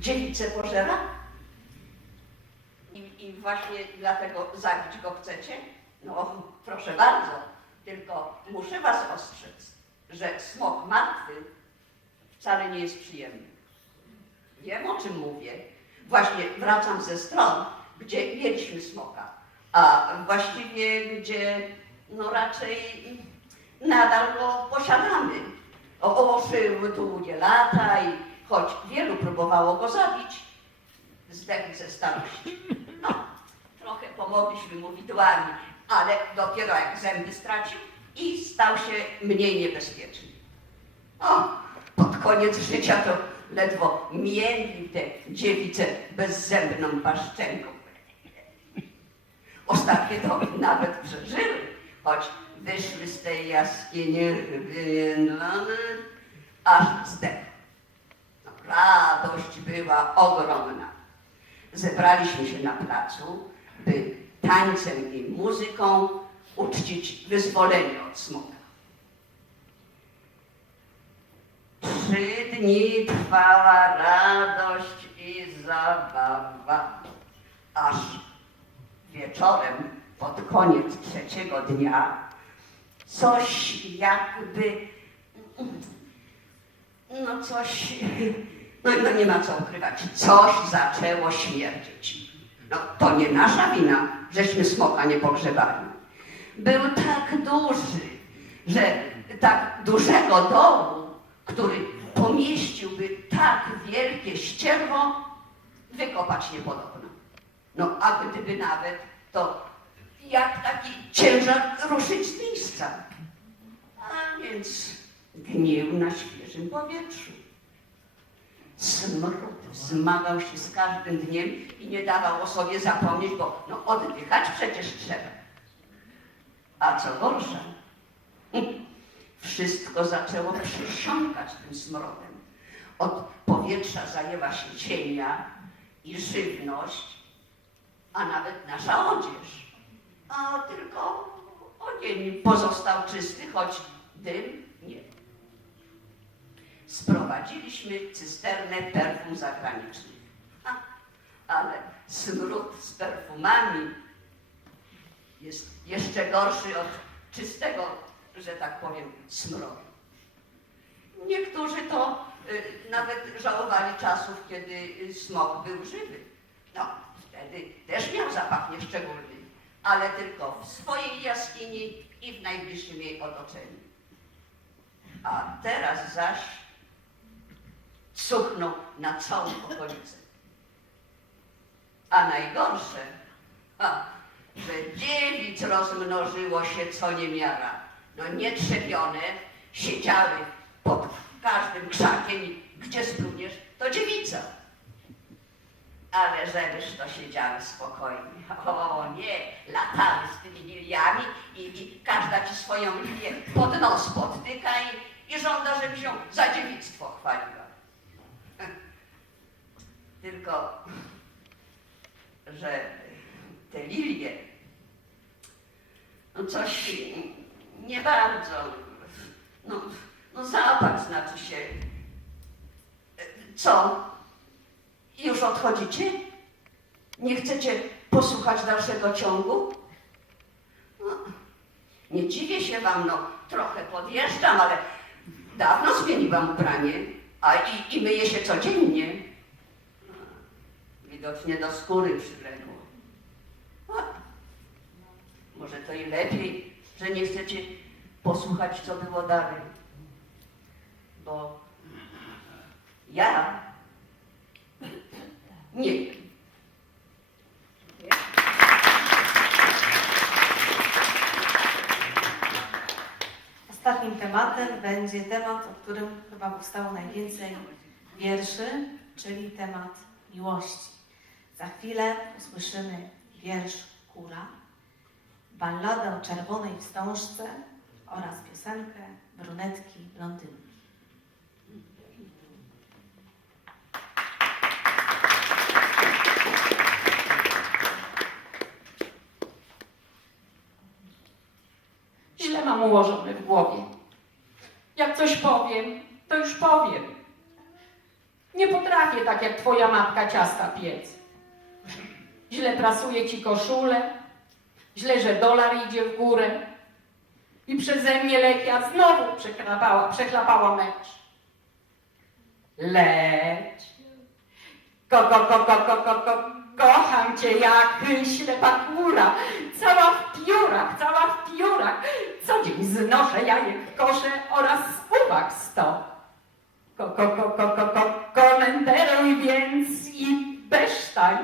dziewicę pożera? I, I właśnie dlatego zabić go chcecie? No, proszę bardzo, tylko muszę was ostrzec, że smok martwy wcale nie jest przyjemny. Wiem, o czym mówię. Właśnie wracam ze stron, gdzie mieliśmy smoka, a właściwie gdzie no raczej nadal go posiadamy. O, ożył długie lata i choć wielu próbowało go zabić, zdechł ze starości. No, trochę pomogliśmy mu widłami, ale dopiero jak zęby stracił i stał się mniej niebezpieczny. O, pod koniec życia to ledwo miękli te dziewice bezzębną paszczenką. Ostatnie to nawet przeżyły, choć wyszły z tej jaskini wyjędlone, aż zdechły. Radość była ogromna. Zebraliśmy się na placu, by tańcem i muzyką uczcić wyzwolenie od smoka. Trzy dni trwała radość i zabawa, aż wieczorem, pod koniec trzeciego dnia, coś jakby, no coś, no, no nie ma co ukrywać, coś zaczęło śmierdzieć. No to nie nasza wina, żeśmy smoka nie pogrzebali. Był tak duży, że tak dużego domu, który pomieściłby tak wielkie ścierwo, wykopać niepodobno. No a gdyby nawet, to jak taki ciężar ruszyć z miejsca. A więc gnił na świeżym powietrzu. Smród wzmagał się z każdym dniem i nie dawał o sobie zapomnieć, bo no, oddychać przecież trzeba. A co gorsza, wszystko zaczęło przysiąkać tym smrodem. Od powietrza zajęła się ziemia i żywność, a nawet nasza odzież. A tylko ogień pozostał czysty, choć dym. Sprowadziliśmy cysternę perfum zagranicznych. Ha, ale smród z perfumami jest jeszcze gorszy od czystego, że tak powiem, smrodu. Niektórzy to y, nawet żałowali czasów, kiedy y, smok był żywy. No, wtedy też miał zapach nieszczególny, ale tylko w swojej jaskini i w najbliższym jej otoczeniu. A teraz zaś cuchnął na całą okolicę. A najgorsze, że dziewic rozmnożyło się co niemiara. No nietrzepione siedziały pod każdym krzakiem gdzie spluniesz, to dziewica. Ale żebyż to siedziały spokojnie. O nie, latały z tymi liliami i, i każda ci swoją lilię pod nos podtyka i, i żąda, żeby się za dziewictwo chwaliła. Tylko, że te lilie, no coś nie bardzo, no, no zapach znaczy się. Co? Już odchodzicie? Nie chcecie posłuchać dalszego ciągu? No, nie dziwię się wam, no trochę podjeżdżam, ale dawno zmieniłam ubranie, a i, i myję się codziennie. Widocznie do skóry przyległo. A, może to i lepiej, że nie chcecie posłuchać, co było dalej. Bo ja nie wiem. Ostatnim tematem będzie temat, o którym chyba powstało najwięcej wierszy, czyli temat miłości. Za chwilę usłyszymy wiersz Kura, balladę o czerwonej wstążce oraz piosenkę brunetki blondynki. Źle mam ułożone w głowie. Jak coś powiem, to już powiem. Nie potrafię tak jak twoja matka ciasta piec. Źle prasuje ci koszulę, źle, że dolar idzie w górę. I przeze mnie Lechia znowu przeklapała, przeklapała mecz. Lecz ko, ko, ko, ko, ko, ko, ko, kocham cię jak ślepa kura, cała w piórach, cała w piórach. Co dzień znoszę jajek kosze oraz uwag sto. Ko, ko, ko, ko, ko, ko, komenteruj więc i besztań,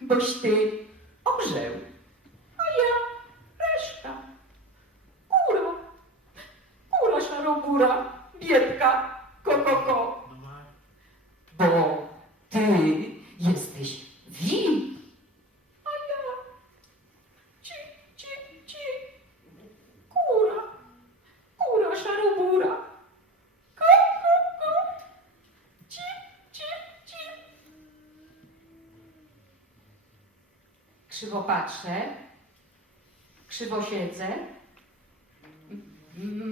boś ty orzeł, a ja reszta. Kura, kura szarogóra, biedka, ko, ko, ko. Bo ty jesteś wi, a ja ci, ci, ci, kura, kura szarogóra. Ko, ko, ko. Ci, ci, ci. Krzywo patrzę, krzywo siedzę,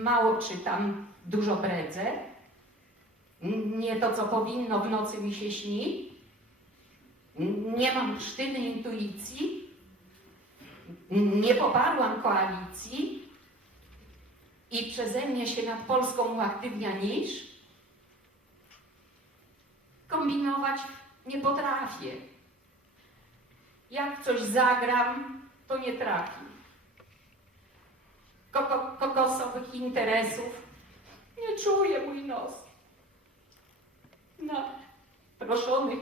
mało czytam, dużo bredzę. Nie to, co powinno w nocy mi się śni. Nie mam sztywnej intuicji. Nie poparłam koalicji. I przeze mnie się nad Polską uaktywnia niż. Kombinować nie potrafię. Jak coś zagram, to nie trafi. Koko, kokosowych interesów nie czuje mój nos. Na proszonych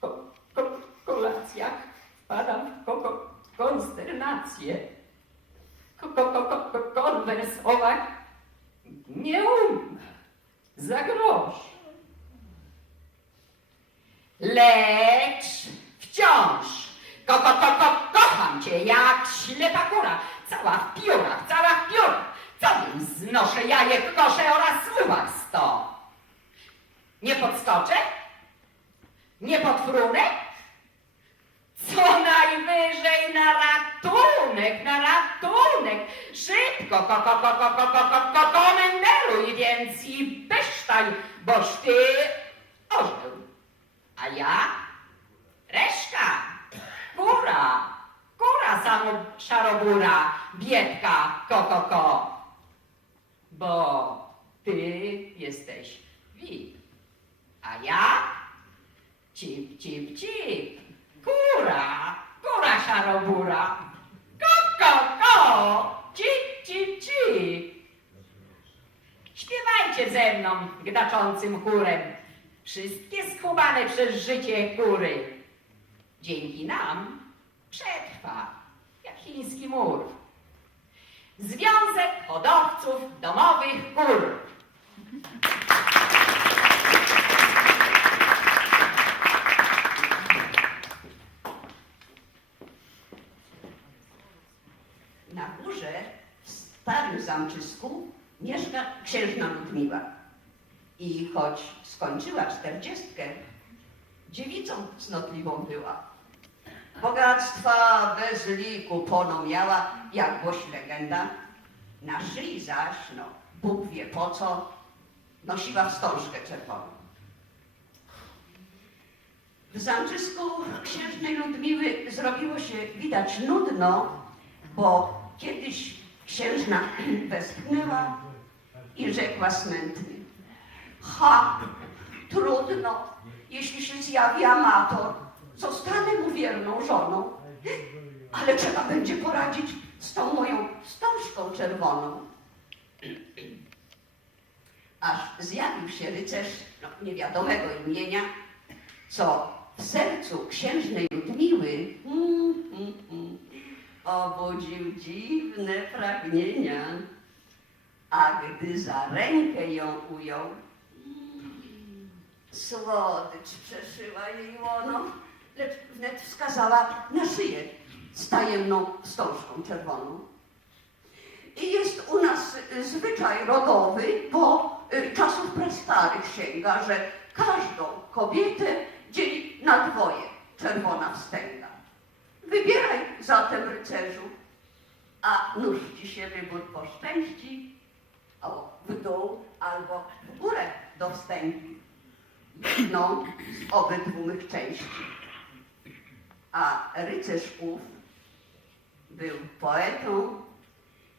ko, ko, kolacjach wpadam w koko, konsternację. Ko, ko, ko, ko, ko, konwersować nie umiem. Za grosz. Lecz wciąż ko, ko, ko, ko, kocham cię jak ślepa kura, cała w piórach, cała w piórach. Co więc znoszę jajek kosze oraz uwag sto. Nie podskoczę? Nie podfrunę? Co najwyżej na ratunek, na ratunek. Szybko, ko, ko, ko, ko, ko, ko, ko, ko, komenderuj więc i besztaj, boś ty orzeł. A ja? Samo szarogóra, biedka, ko, ko. Bo ty jesteś wi, a ja cip, cip, cip, góra, góra szarogóra, ko, ko, cip, cip, cip. Śpiewajcie ze mną gdaczącym chórem, wszystkie schubane przez życie kury. Dzięki nam przetrwa, chiński mur. Związek hodowców domowych kur. Na górze, w starym zamczysku, mieszka księżna Ludmiła. I choć skończyła czterdziestkę, dziewicą cnotliwą była. Bogactwa bez liku pono miała, jak głosi legenda. Na szyi zaś, no, Bóg wie po co, nosiła wstążkę czerwoną. W zamczysku księżnej Ludmiły zrobiło się widać nudno, bo kiedyś księżna westchnęła i rzekła smętnie. Ha, trudno, jeśli się zjawi amator, zostanę mu wierną żoną. Ale trzeba będzie poradzić z tą moją wstążką czerwoną. Aż zjawił się rycerz no, niewiadomego imienia, co w sercu księżnej Ludmiły mm, mm, mm, obudził dziwne pragnienia. A gdy za rękę ją ujął, mm, słodycz przeszyła jej łono, lecz wnet wskazała na szyję z tajemną wstążką czerwoną. I jest u nas zwyczaj rodowy, bo y, czasów prastarych sięga, że każdą kobietę dzieli na dwoje czerwona wstęga. Wybieraj zatem rycerzu, a nuż ci się wybór poszczęści, o, w dół albo w górę do wstęgi. no, z obydwu części. A rycerz ów był poetą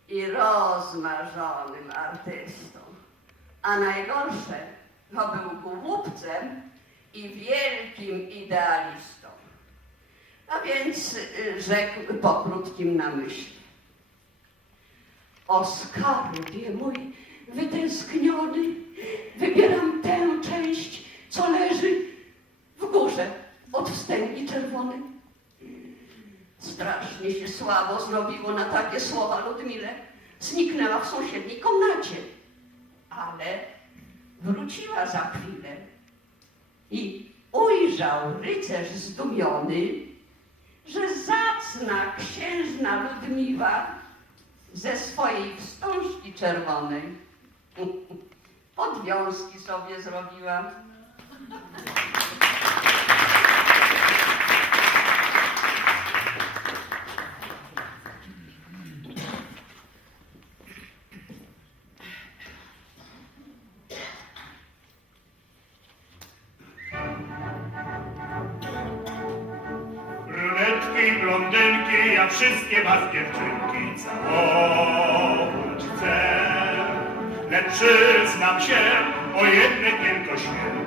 i rozmarzonym artystą. A najgorsze, no był głupcem i wielkim idealistą. A więc y, rzekł po krótkim namyśle. O skarbie mój wytęskniony, wybieram tę część, co leży w górze od wstęgi czerwonej. Strasznie się słabo zrobiło na takie słowa Ludmile. Zniknęła w sąsiedniej komnacie, ale wróciła za chwilę i ujrzał rycerz zdumiony, że zacna księżna Ludmiła ze swojej wstążki czerwonej podwiązki sobie zrobiła. Ja wszystkie was dziewczynki całować chcę. Lecz przyznam się, o jednej tylko śmiem,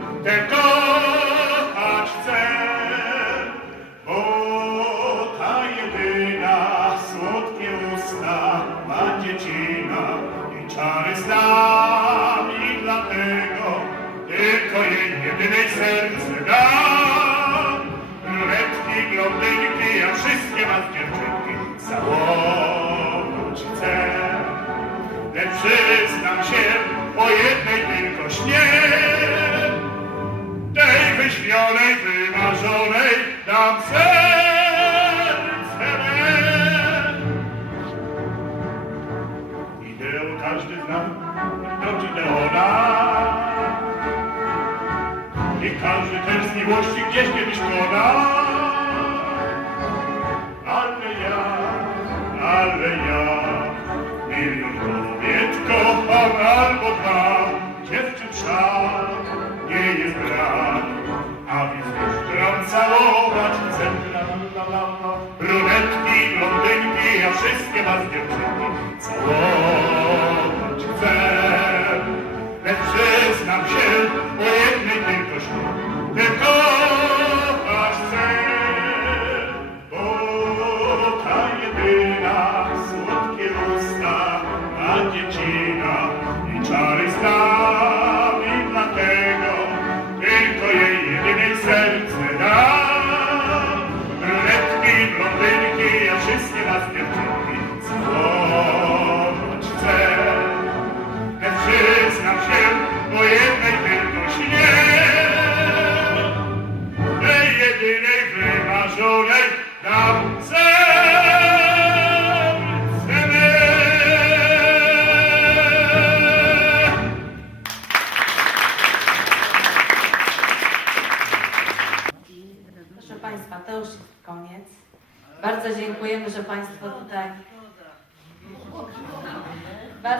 wyśnionej, wymarzonej dam serce me. Ideał każdy zna, drogi Leona. I każdy też z miłości gdzieś kiedyś szkoda. Ale ja, ale ja, milion kobiet kocham albo dwa, dziewczyn szat wszystkie was dziewczynki całować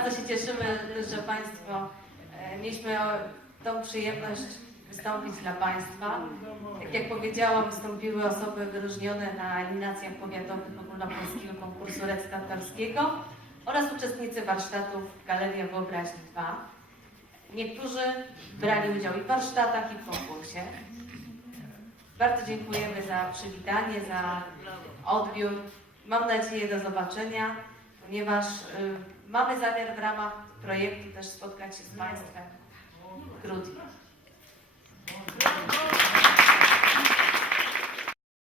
Bardzo się cieszymy, że Państwo e, mieliśmy tą przyjemność wystąpić dla Państwa. Tak jak powiedziałam, wystąpiły osoby wyróżnione na eliminacjach powiatowych ogólnopolskiego konkursu recytatorskiego oraz uczestnicy warsztatów Galeria Wyobraźni 2. Niektórzy brali udział i w warsztatach, i w konkursie. Bardzo dziękujemy za przywitanie, za odbiór. Mam nadzieję do zobaczenia, ponieważ y, mamy zamiar w ramach projektu też spotkać się z Państwem w grudniu.